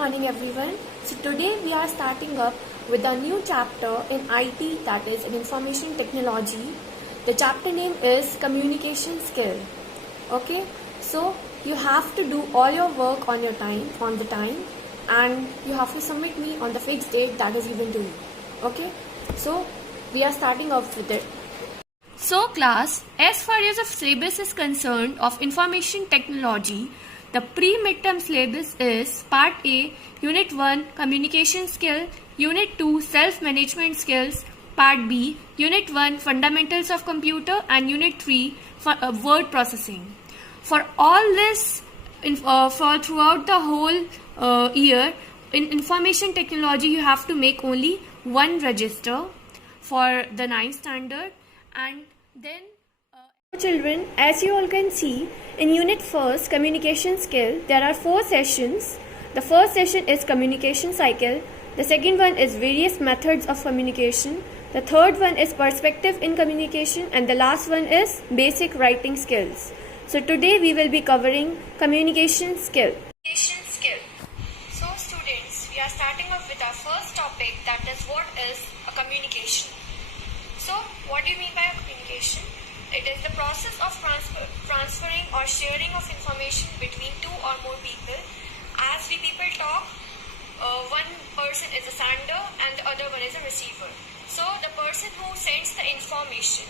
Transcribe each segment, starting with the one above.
morning everyone. So today we are starting up with a new chapter in IT, that is in information technology. The chapter name is communication skill. Okay, so you have to do all your work on the time, and you have to submit me on the fixed date that is given to you. Okay, so we are starting off with it. So class, as far as the syllabus is concerned of information technology, the pre-midterm syllabus is Part A, Unit 1, Communication Skill, Unit 2, Self-Management Skills, Part B, Unit 1, Fundamentals of Computer, and Unit 3, Word Processing. For all this, for throughout the whole year, in information technology, you have to make only one register for the 9th standard, and then children, as you all can see, in Unit 1st, Communication Skill, there are 4 sessions. The first session is Communication Cycle. The second one is Various Methods of Communication. The third one is Perspective in Communication. And the last one is Basic Writing Skills. So today we will be covering Communication Skill. So students, we are starting off with our first topic, that is what is a communication. So what do you mean by a communication? It is the process of transferring or sharing of information between two or more people. As we people talk, one person is a sender and the other one is a receiver. So the person who sends the information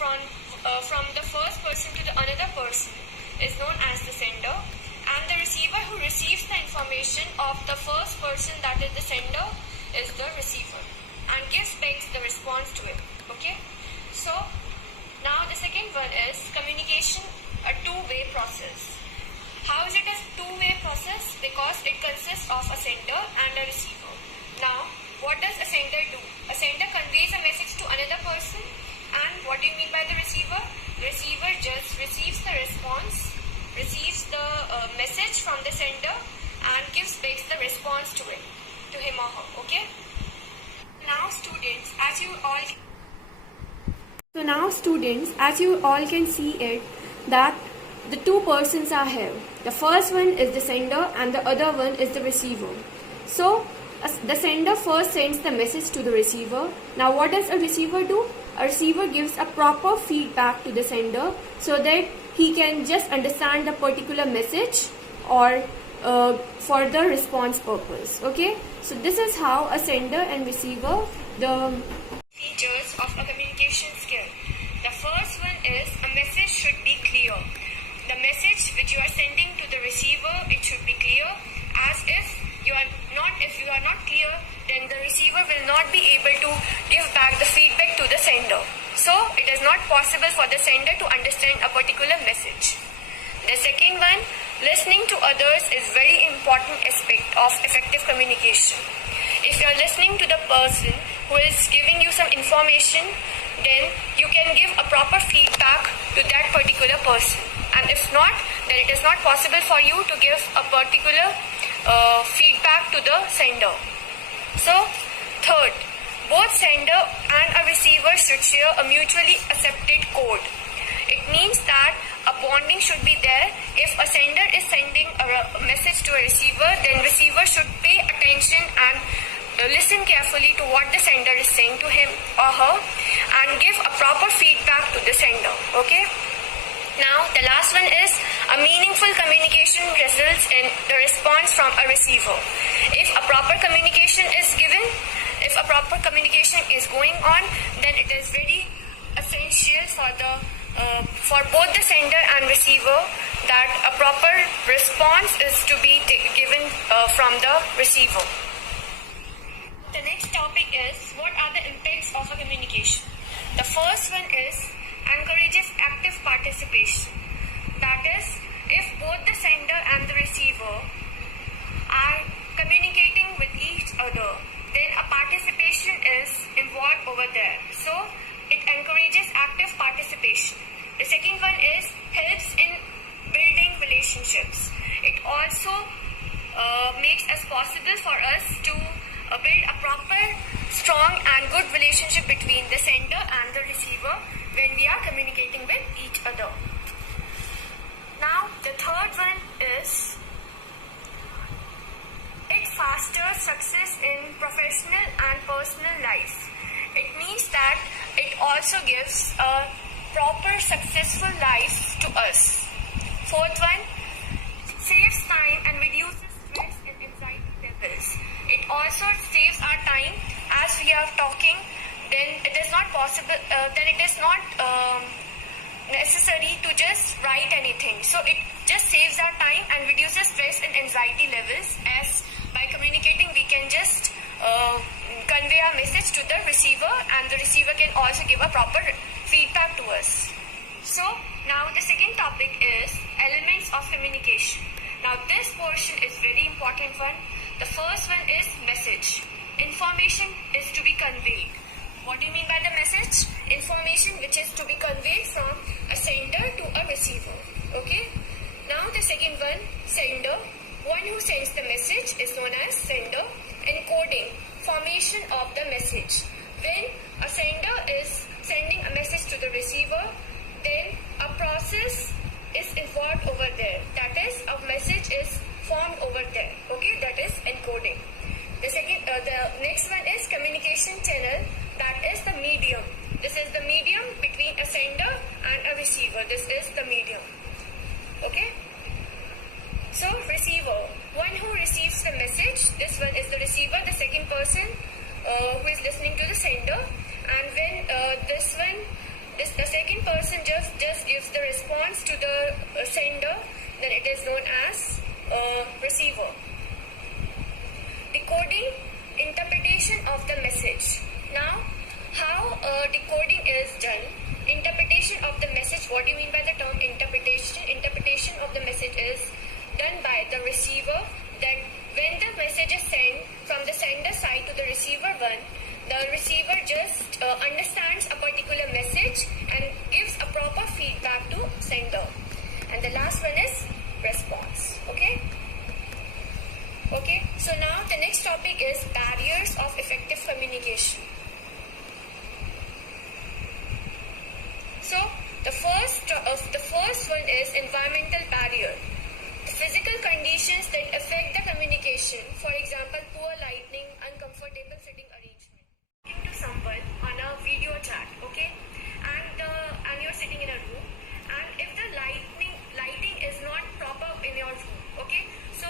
from the first person to the another person is known as the sender, and the receiver who receives the information of the first person, that is the sender, is the receiver, and gives back the response to it. Okay, so now the second one is communication, a two-way process. How is it a two-way process? Because it consists of a sender and a receiver. Now, what does a sender do? A sender conveys a message to another person, and what do you mean by the receiver? The receiver just receives the response, receives the message from the sender, and gives back the response to it, to him or her. Okay? Now students, as you all can see it, that the two persons are here. The first one is the sender and the other one is the receiver. So the sender first sends the message to the receiver. Now what does a receiver do? A receiver gives a proper feedback to the sender so that he can just understand the particular message or for the response purpose. Okay, so this is how a sender and receiver, the features of a communication skill. The first one is a message should be clear. The message which you are sending to the receiver, it should be clear, as if you are not clear, then the receiver will not be able to give back the feedback to the sender. So it is not possible for the sender to understand a particular message. The second one, listening to others is very important aspect of effective communication. If you are listening to the person who is giving you some information, then you can give a proper feedback to that particular person. And if not, then it is not possible for you to give a particular feedback to the sender. So, third, both sender and a receiver should share a mutually accepted code. It means that a bonding should be there. If a sender is sending a message to a receiver, then receiver should pay attention and listen carefully to what the sender is saying to him or her and give a proper feedback to the sender. Okay? Now, the last one is a meaningful communication results in the response from a receiver. If a proper communication is given, if a proper communication is going on, then it is very essential for both the sender and receiver that a proper response is to be given from the receiver. The next topic is, what are the impacts of a communication? The first one is encourages active participation. That is, if both the sender and the receiver are communicating with each other, then a participation is involved over there. So it encourages active participation. The second one is helps in building relationships. It also makes it possible for us to build a proper, strong and good relationship between the sender and the receiver when we are communicating with each other. Now the third one is, it fosters success in professional and personal life. It means that it also gives a proper successful life to us. Fourth one, saves time and reduces stress and anxiety levels. It also saves our time as we are talking. Then it is not possible. Then it is not necessary to just write anything. So it just saves our time and reduces stress and anxiety levels. As by communicating, we can just convey our message to the receiver, and the receiver can also give a proper feedback to us. So now the second topic is elements of communication. Now this portion is very important one. The first one is message. Information is to be conveyed. What do you mean by the message? Information which is to be conveyed from a sender to a receiver. Okay. Now the second one, sender. One who sends the message is known as sender. Encoding, formation of the message. When a sender is sending a message to the receiver, then a process is involved over there. That is, a message is formed over there. Okay, that is encoding. The next one is communication channel. That is the medium. This is the medium between a sender and a receiver. This is the medium. Okay. So receiver, one who receives the message. This one is the receiver. The second person who is listening to the sender. And when the second person just gives the response to the sender, then it is known as receiver. Decoding, interpretation of the message. Now, how decoding is done? Interpretation of the message. What do you mean by the term interpretation? Interpretation of the message is done by the receiver. That when the message is sent from the sender side to the receiver one, the receiver just understands a particular message and gives a proper feedback to sender. And the last one is response. Okay. Okay. So now the next topic is barriers of effective communication. So the first one is environmental barrier. The physical conditions that affect the communication. For example, poor lighting, uncomfortable sitting arrangement. Talking to someone on a video chat, okay, and you're sitting in a room, and if the lighting is not proper in your room, okay, so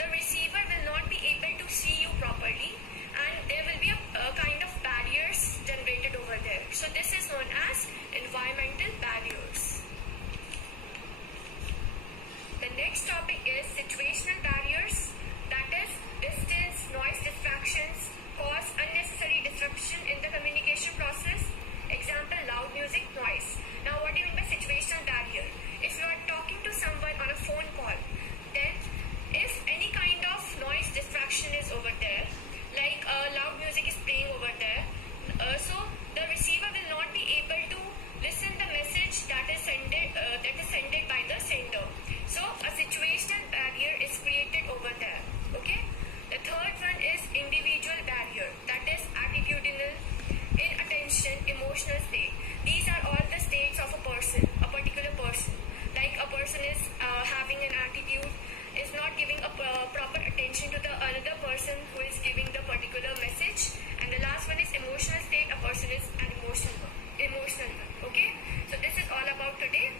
the receiver will not be able to see you properly, and there will be a kind of barriers generated over there. So this is known as environmental barriers. The next topic is situational barriers. That is, distance, noise distractions cause unnecessary disruption in the communication process. Example, loud music, noise. Now what do you mean by situational barrier? If you are talking to someone on a phone call, then if any kind of noise distraction is over there, like loud music is playing over there, so the receiver will not be able to listen the message that is sent by the sender. So a situational barrier is created over there. Okay. The third one is individual barrier. That is attitudinal, inattention, emotional state. These are all the states of a person, a particular person. Like a person is having an attitude, is not giving a proper attention to the another person who is giving the particular message. And the last one is emotional state. A person is an emotional one. Okay. So this is all about today.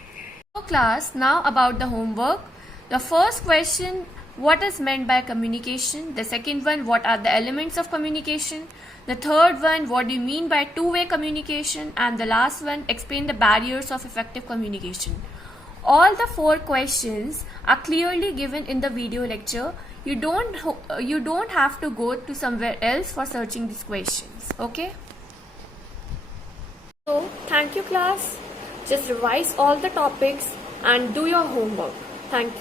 So class, now about the homework. The first question, what is meant by communication? The second one, what are the elements of communication? The third one, what do you mean by two-way communication? And the last one, explain the barriers of effective communication. All the four questions are clearly given in the video lecture. You don't have to go to somewhere else for searching these questions. Okay? So thank you class. Just revise all the topics and do your homework. Thank you.